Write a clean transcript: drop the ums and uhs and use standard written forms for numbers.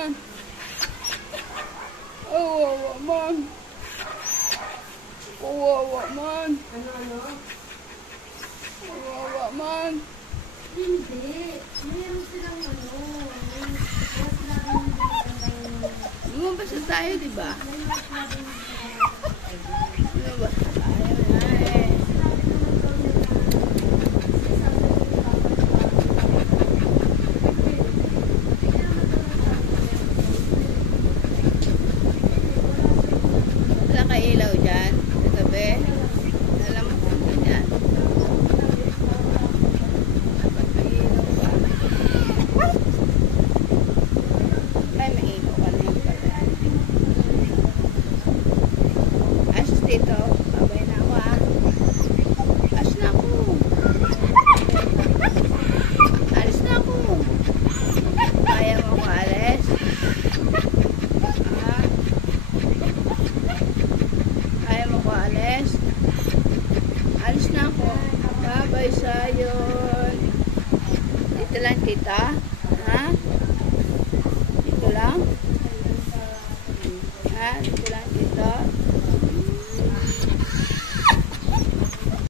man. Kawawa man. Kawawa man. Kawawa man. Hindi. Meron silang Lumabas na tayo, diba? Lumabas na tayo. Wala ka ilaw dyan sa gabi. Alam mo kung dyan. Dapat may ilaw pa. Ay, may ilaw ka na yung pala. Asus dito. Babay na ako ah. Alis na ako. Alis na ako. Kaya mo ko alis? Ah. Kaya mo ko alis? Alis na ako. Bye-bye sayon. Dito lang kita. Ha? Dito lang?